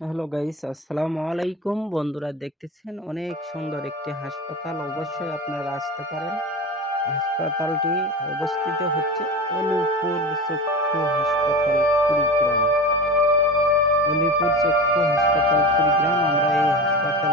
Hello guys, আসসালামু আলাইকুম। বন্ধুরা, দেখতেছেন? অনেক সুন্দর একটি হাসপাতাল। অবশ্যই আপনারা আসতে পারেন। হাসপাতালটি অবস্থিত হচ্ছে অলিপুর চক্ষু হাসপাতাল, কুড়িগ্রাম। অলিপুর চক্ষু হাসপাতাল, কুড়িগ্রাম। আমরা এই হাসপাতালটিতে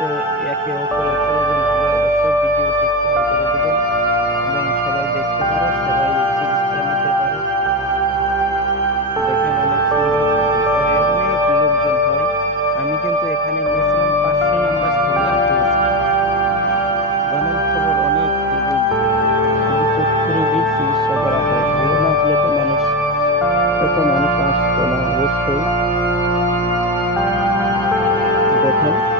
এতে একে অপরের প্রয়োজন হলে অবশ্যই ভিডিওটি শেয়ার করে দেবেন। এবং সবাই দেখতে পারে, সবাই চিকিৎসা নিতে পারে। দেখেন অনেক সুন্দর অনেক লোকজন হয়। আমি কিন্তু এখানে গিয়েছিলাম পাঁচশো নাম্বার জানেন খবর অনেক চিকিৎসা করা হয়। ভালো না হলে তো মানুষ, এত মানুষ আসতো না অবশ্যই। দেখেন